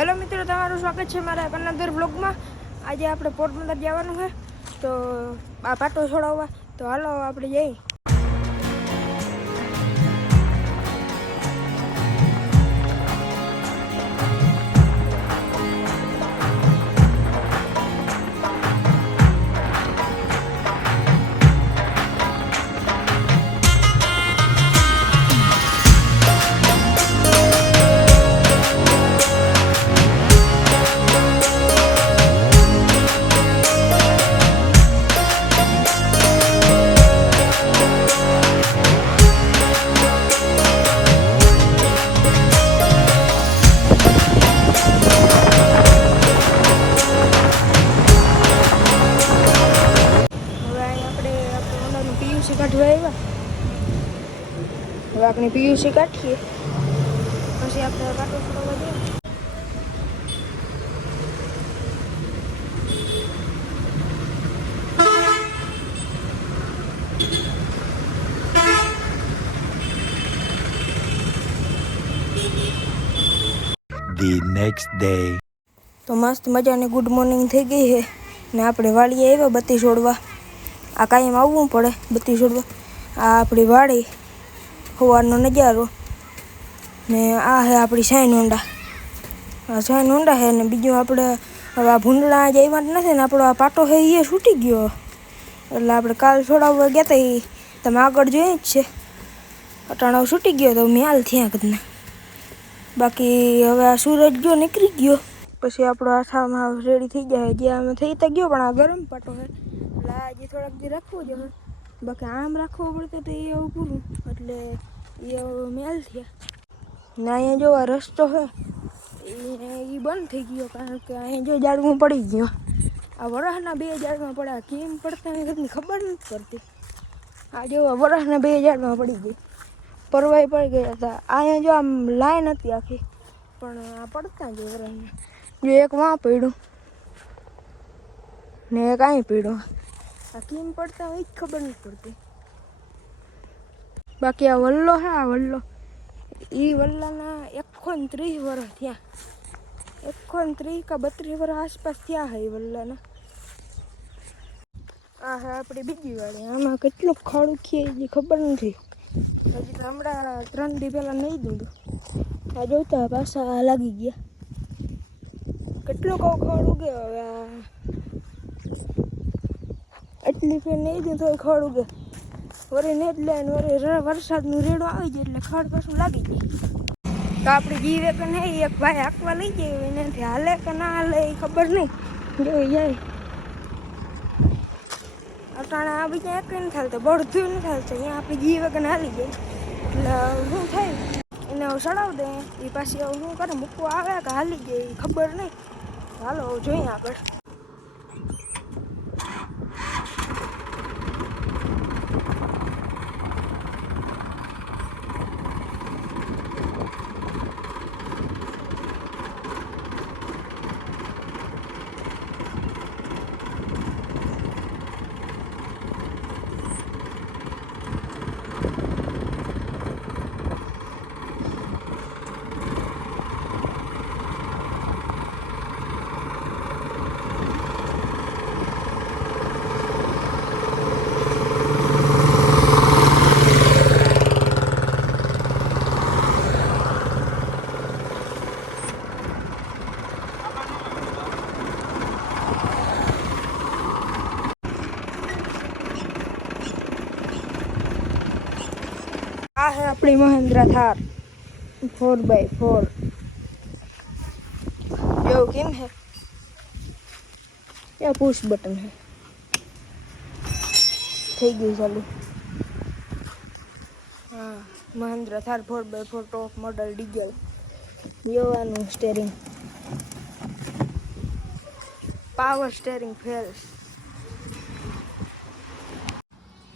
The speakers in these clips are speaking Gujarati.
હેલો મિત્રો, તમારું સ્વાગત છે મારા કન્નદર બ્લોગમાં। આજે આપણે પોરબંદર જવાનું છે, તો આ પાટો છોડાવવા, તો હાલો આપણે જઈએ। કાઢવા આવ્યા, હવે આપણે પીયુસી કાઢીએ, પછી આપણે પાટો છોડાવવા જઈએ। The next day. તો મસ્ત મજાની ગુડ મોર્નિંગ થઈ ગઈ છે ને આપણે વાડીએ આવ્યા બત્તી છોડવા। આ કાયમ આવવું પડે બત્તી છોડવા। આ આપણી વાડી સવારનો નજારો ને આ છે આપણી સાઈન હોન્ડા। આ સાઈન હોન્ડા છે ને બીજું આપણે હવે આ ભૂંડળા જ આવ્યા જ નથી ને આપણો આ પાટો છે એ છૂટી ગયો, એટલે આપણે કાલ છોડાવવા ગયા હતા, એ તમે આગળ જોઈએ જ છે। અટાણો છૂટી ગયો તો મેં હાલ થયા કદના। બાકી હવે આ સૂરજ જો નીકળી ગયો પછી આપણો આથામાં રેડી થઈ જાય। જે આમે થઈ તો ગયો, પણ આ ગરમ પાટો છે એટલે આ જે થોડાક દી રાખવું જોઈએ, બાકી આમ રાખવો પડતો તો એ એવું પૂરું, એટલે એ મેલ થયા ને। અહીંયા જો આ રસ્તો છે એ બંધ થઈ ગયો, કારણ કે અહીંયા જો ઝાડમાં પડી ગયો। આ વરસના 2 ઝાડમાં પડ્યા, કેમ પડતા એ કદની ખબર નથી પડતી। આ જો વરસના 2 ઝાડમાં પડી ગઈ, પરવાઈ પડી ગયા હતા। અહીંયા જો આમ લાઈન હતી આખી, પણ આ પડતા જ વરસના જો એક વાં પડ્યું ને એક અહીં પડ્યું। આ કેમ પડતા હોય જ ખબર નથી પડતી। બાકી આ વલ્લો છે, આ વલ્લો એ વલ્લાના 130 વર્ષ થયા, 130 કે 32 વર્ષ આસપાસ થયા છે એ વલ્લાના। આ છે આપણી બીજી વાડી, આમાં કેટલું ખાડું ખીએ એ ખબર નથી, હજી તો હમણાં 3 દી પહેલાં નહીં દૂધું। આ જોતા પાછા લાગી ગયા, કેટલું કહું ખડ ઉગે। હવે એટલી ફેર નહીં દઉં તો ખડ ઉગે, વળી ને જ લે ને વળી વરસાદનું રેડું આવી જાય એટલે ખડ પાછું લાગી જાય। તો આપણે જીવે કે નહીં, એક ભાઈ હાંકવા લઈ જાય, એનાથી હાલે કે ના હાલે એ ખબર નહીં, જોઈ જાય। અટાણે આ બીજા એક નથી હાલતો, બળધું નથી હાલતો, અહીંયા આપણે જીવે કે હાલી જાય, એટલે શું થાય એને ચડાવી દે, એ પાછી શું કરે મૂકવા આવે કે હાલી જાય એ ખબર નહીં। હાલો જોઈએ આગળ। આ है अपनी महिंद्रा थार 4x4, जो किम है या पुश बटन है, થઈ ગયું ચાલુ। હા, Mahindra Thar 4x4 top model diesel, જોવાનું સ્ટેરિંગ, પાવર સ્ટેરિંગ ફેલ્સ।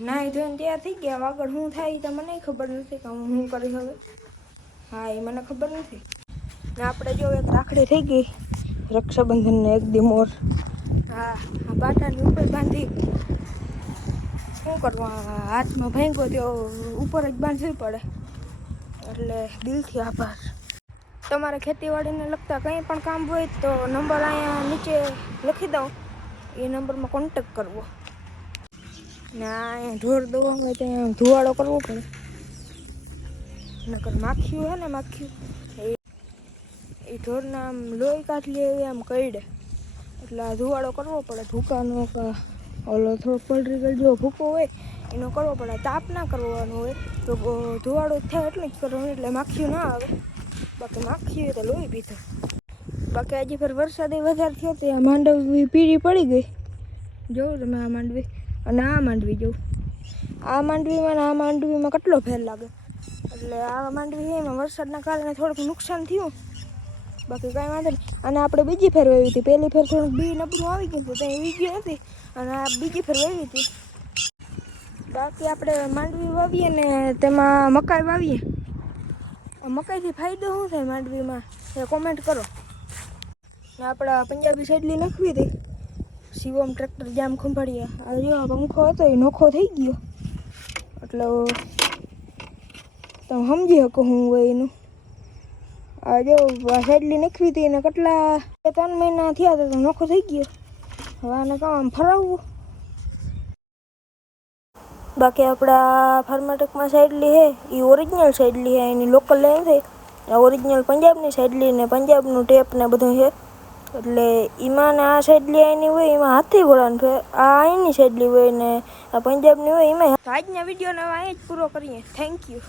નાઈ ધોઈને ત્યાં થઈ ગયા, આગળ શું થાય તો મને ખબર નથી કે હું શું કરીશ હવે। હા, એ મને ખબર નથી ને। આપણે જો એક રાખડી થઈ ગઈ રક્ષાબંધનને 1 દી મોર। હા, આ બાટાની ઉપર બાંધી શું કરવા, હાથમાં ભાંગ્યો તો ઉપર જ બાંધવી પડે, એટલે દિલથી આભાર। તો તમારે ખેતીવાડીને લગતા કંઈ પણ કામ હોય તો નંબર અહીંયા નીચે લખી દઉં, એ નંબરમાં કોન્ટેક કરવો. ને અહીંયા ઢોર દોવા હોય ત્યાં ધુવાડો કરવો પડે, નકર માખ્યું હે ને માખ્યું એ ઢોરના આમ લોહી કાઢલી એવી આમ કરડે, એટલે આ ધુવાડો કરવો પડે. ભૂકાનો ઓલો થોડો પલરી ગયો ભૂકો હોય એનો કરવો પડે. તાપ ના કરવાનો હોય તો ધુવાડો થાય એટલે જ કરવાનું, એટલે માખ્યું ના આવે. બાકી માખી તો લોહી પીધો. બાકી આજે ફેર વરસાદ વધારે થયો તો આ માંડવી પીળી પડી ગઈ. જોઉં તમે આ માંડવી અને આ માંડવી જોઉં. આ માંડવીમાં ને આ માંડવીમાં કેટલો ફેર લાગે. એટલે આ માંડવી છે એમાં વરસાદના કારણે થોડુંક નુકસાન થયું, બાકી કાંઈ વાંધો નહીં. અને આપણે બીજી ફેર વાવી હતી. પહેલી ફેર થોડુંક બી નબળું આવી ગયું હતું, ત્યાં વીજી હતી, અને આ બીજી ફેર વાવી હતી. બાકી આપણે માંડવી વાવીએ ને તેમાં મકાઈ વાવીએ. મકાઈથી ફાયદો શું થાય માંડવીમાં એ કોમેન્ટ કરો. ને આપણા પંજાબી સાઈડલી નાખવી હતી શિવમ ટ્રેક્ટર જામ ખંભાળીએ. આ જો પંખો હતો એ નોખો થઈ ગયો, એટલે તમે સમજી શકો શું હોય એનું. આ જો સાઈડલી નાખવી હતી ને કેટલા 3 મહિના થયા હતા તો નોખો થઈ ગયો. હવે આને કામ ફરાવવું. બાકી આપણા ફાર્માટેકમાં સાઈડલી છે એ ઓરિજિનલ સાઈડલી છે, એની લોકલ લેન્થ છે. ઓરિજિનલ પંજાબની સાઈડલી ને પંજાબનું ટેપ ને બધું છે. એટલે એમાં ને આ સાઈડલી એની હોય એમાં હાથી ઘોડાનું છે, આ એની સાઈડલી હોય ને આ પંજાબની હોય એમાં. આજના વિડીયોને અહીંયા જ પૂરો કરીએ. Thank you.